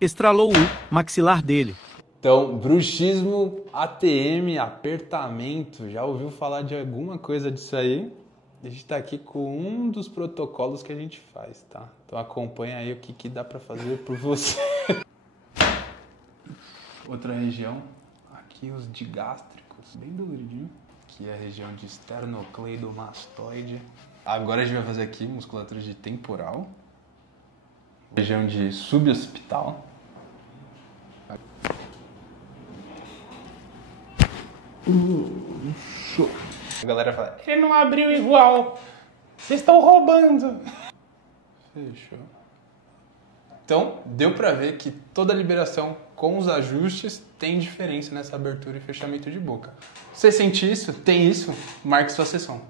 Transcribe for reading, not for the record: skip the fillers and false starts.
Estralou o maxilar dele. Então, bruxismo, ATM, apertamento, já ouviu falar de alguma coisa disso aí? A gente tá aqui com um dos protocolos que a gente faz, tá? Então acompanha aí o que dá pra fazer por você. Outra região, aqui os digástricos, bem doloridinho. Aqui é a região de esternocleidomastoide. Agora a gente vai fazer aqui musculatura de temporal. Região de suboccipital. Show. A galera fala, ele não abriu igual, vocês estão roubando. Fechou. Então, deu pra ver que toda liberação com os ajustes tem diferença nessa abertura e fechamento de boca. Você sente isso? Tem isso? Marque sua sessão.